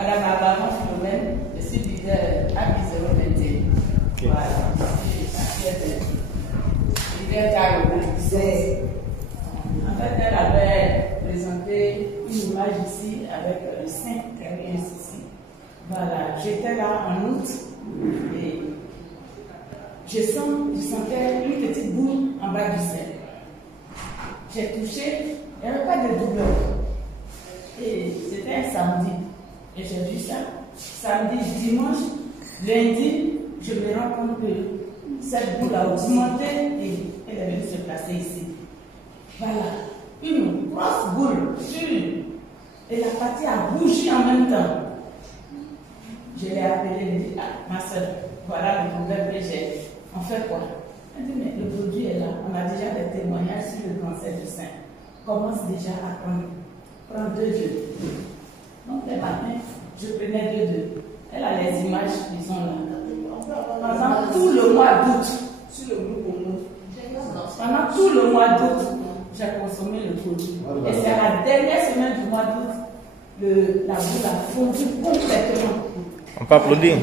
Madame Abaron Philomène, je suis leader AB021. Voilà, je suis leader Carole. En fait, elle avait présenté une image ici avec le sein qu'elle est ici. Voilà, j'étais là en août et je sentais une petite boule en bas du sein. J'ai touché, il n'y avait pas de douleur. Et c'était un samedi. Et j'ai vu ça. Samedi, dimanche, lundi, je me rends compte que cette boule a augmenté et elle est venue se placer ici. Voilà, une grosse boule, et la partie a bougé en même temps. Je l'ai appelée, elle dit, ah, ma soeur, voilà le problème que j'ai. On fait quoi? Elle dit, mais le produit est là. On a déjà des témoignages sur le cancer du sein. Commence déjà à prendre 2 œufs. Donc le matin, je prenais 2 œufs. Elle a les images qui sont là. Pendant tout le mois d'août, pendant tout le mois d'août, j'ai consommé le produit. Et c'est à la dernière semaine du mois d'août, la boule a fondu complètement. On peut applaudir.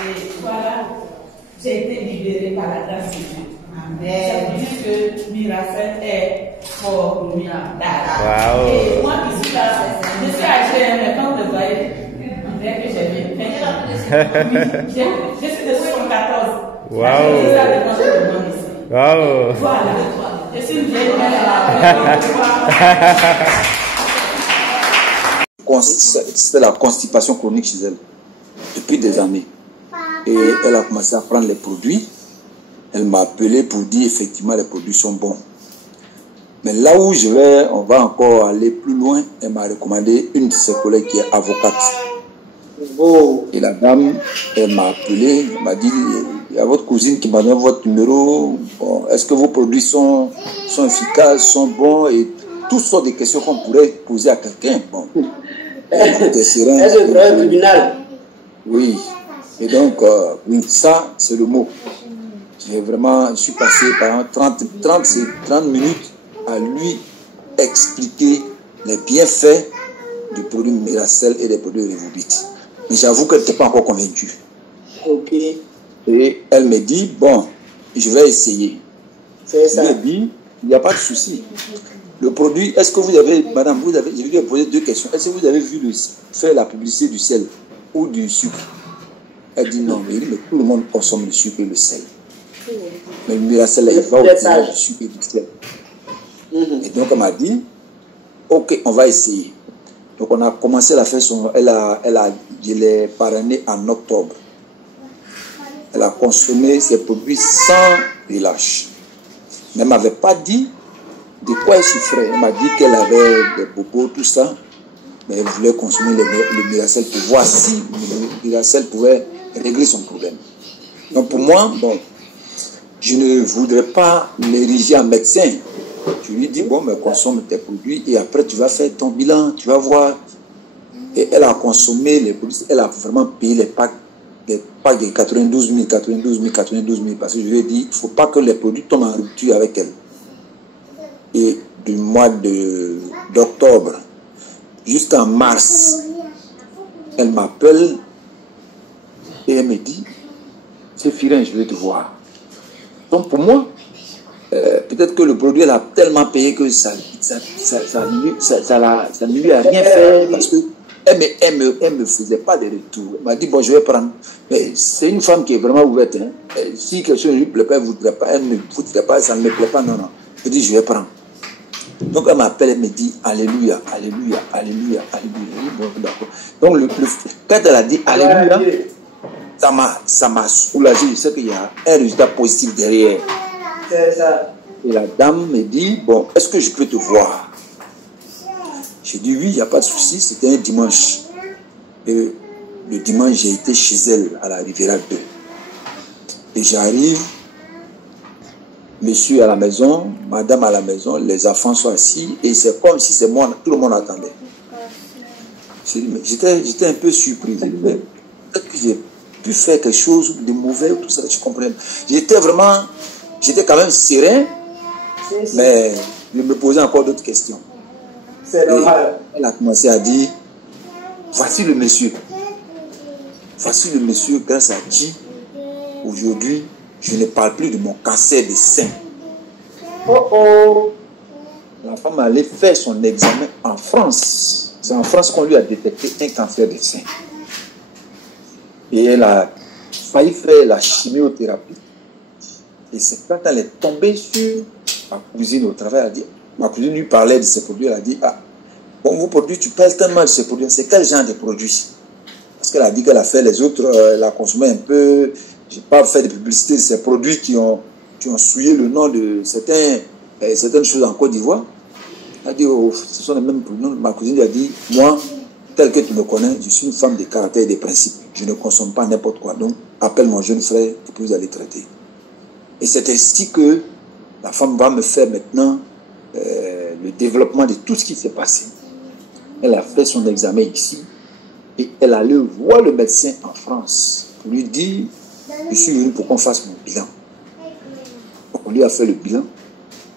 Et voilà, j'ai été libérée par la grâce de Dieu. Amen. Ça veut dire que Miracel est formidable. Wow. Et moi qui suis là, je suis âgée, mais quand vous le voyez, on dirait que j'ai bien. Je suis de 74. Wow. Wow. Voilà. Je suis une vieille C'était la constipation chronique chez elle depuis des années. Et elle a commencé à prendre les produits. Elle m'a appelé pour dire effectivement les produits sont bons. Mais là où on va encore aller plus loin, elle m'a recommandé une de ses collègues qui est avocate. Oh. Et la dame, elle m'a appelé, elle m'a dit, il y a votre cousine qui m'a donné votre numéro. Bon, est-ce que vos produits sont efficaces, sont bons? Et toutes sortes de questions qu'on pourrait poser à quelqu'un. Bon. Est-ce que un tribunal? Oui. Et donc, oui, ça, c'est le mot. Je suis passé pendant 30 minutes à lui expliquer les bienfaits du produit Miracel et des produits Revobit. Mais j'avoue qu'elle n'était pas encore convaincue. Ok. Et elle me dit, bon, je vais essayer. C'est ça. Je lui ai dit, il n'y a pas de souci. Le produit, est-ce que vous avez, madame, je lui ai posé 2 questions. Est-ce que vous avez vu faire la publicité du sel ou du sucre? Elle dit non, mais tout le monde consomme le sucre et le sel. Mais le Miracel, il va au-delà du sucre et du sel. Et donc, elle m'a dit, ok, on va essayer. Donc, on a commencé à faire je l'ai parrainé en octobre. Elle a consommé ces produits sans relâche. Mais elle ne m'avait pas dit de quoi elle souffrait. Elle m'a dit qu'elle avait des bobos, tout ça. Mais elle voulait consommer le Miracel pour voir si le Miracel pouvait régler son problème. Donc, pour moi, bon, je ne voudrais pas l'ériger en médecin. Je lui dis, bon, mais consomme tes produits et après tu vas faire ton bilan, tu vas voir. Et elle a consommé les produits, elle a vraiment payé les packs de 92 000, parce que je lui ai dit, il ne faut pas que les produits tombent en rupture avec elle. Et du mois d'octobre jusqu'en mars, elle m'appelle et elle me dit, c'est Firin, je vais te voir. Donc pour moi, peut-être que le produit, elle a tellement payé que ça ne lui a rien fait, parce que elle me faisait pas de retour. Elle m'a dit, bon, je vais prendre. Mais c'est une femme qui est vraiment ouverte. Hein. Si quelque chose ne lui plaît pas, elle ne voudrait pas, elle ne voudrait pas, ça ne me plaît pas, non, non. Je dis, je vais prendre. Donc elle m'appelle, elle me dit, alléluia, alléluia, alléluia, alléluia. Bon, d'accord. Donc quand elle a dit alléluia, ça m'a soulagé. Je sais qu'il y a un résultat positif derrière. C'est ça. Et la dame me dit, bon, est-ce que je peux te voir? Je dis oui, il n'y a pas de souci, c'était un dimanche. Et le dimanche, j'ai été chez elle à la Riviera 2. Et j'arrive, monsieur à la maison, madame à la maison, les enfants sont assis, et c'est comme si c'est moi, tout le monde attendait. J'étais un peu surpris. Peut-être que j'ai pu faire quelque chose de mauvais, tout ça, je comprends. J'étais quand même serein, mais je me posais encore d'autres questions. C'est normal. Elle a commencé à dire, voici le monsieur. Voici le monsieur, grâce à qui, aujourd'hui, je ne parle plus de mon cancer de sein. Oh oh. La femme allait faire son examen en France. C'est en France qu'on lui a détecté un cancer de sein. Et elle a failli faire la chimiothérapie. Et c'est quand elle est tombée sur ma cousine au travail, elle a dit, ma cousine lui parlait de ces produits, elle a dit, ah, bon, vos produits, tu parles tellement de ces produits, c'est quel genre de produits? Parce qu'elle a dit qu'elle a fait les autres, elle a consommé un peu, je n'ai pas fait de publicité de ces produits qui ont souillé le nom de certaines choses en Côte d'Ivoire. Elle a dit, oh, ce sont les mêmes produits. Ma cousine lui a dit, moi, tel que tu me connais, je suis une femme de caractère et de principe. Je ne consomme pas n'importe quoi. Donc, appelle mon jeune frère et puis vous allez traiter. Et c'est ainsi que la femme va me faire maintenant le développement de tout ce qui s'est passé. Elle a fait son examen ici et elle allait voir le médecin en France pour lui dire, je suis venu pour qu'on fasse mon bilan. On lui a fait le bilan.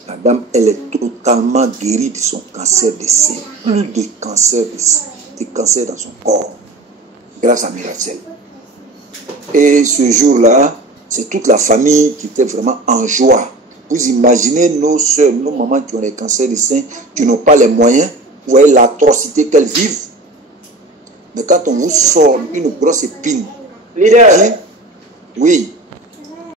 La dame, elle est totalement guérie de son cancer de sein. Plus de cancer dans son corps. Grâce à Miracel. Et ce jour-là, c'est toute la famille qui était vraiment en joie. Vous imaginez nos soeurs, nos mamans qui ont les cancers de sein, qui n'ont pas les moyens, vous voyez l'atrocité qu'elles vivent. Mais quand on vous sort une grosse épine, Leader. oui,